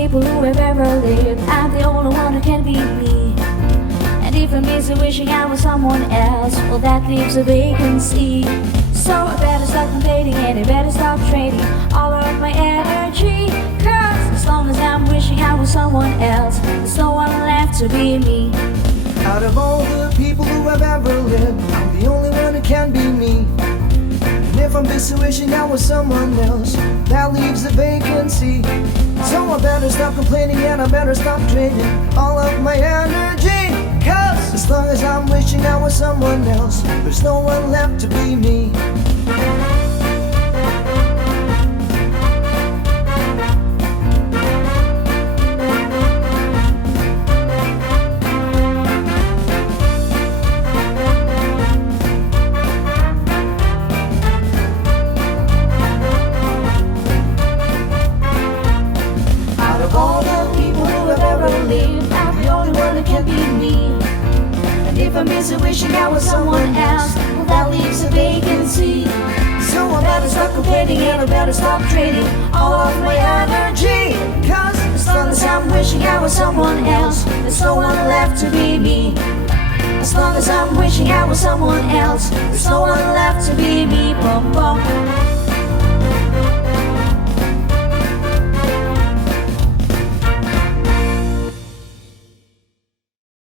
people who have ever lived, I'm the only one who can be me. And if I'm busy wishing I was someone else, well, that leaves a vacancy. So I better stop complaining and I better stop trading all of my energy. Cause as long as I'm wishing I was someone else, there's no one left to be me. Out of all the people who have ever lived, I'm the only one who can be me. And if I'm busy wishing I was someone else, that leaves a vacancy. So I better stop complaining and I better stop trading all of my energy. Cause as long as I'm wishing I was someone else, there's no one left to be me. Out of all the people who have ever lived, I'm the only one who can be me. And if I'm busy wishing I was someone else, well, that leaves a vacancy. So I better stop complaining and I better stop trading all of my energy. Cause as long as I'm wishing I was someone else, there's no one left to be me. As long as I'm wishing I was someone else, there's no one left to be me. Bum, bum.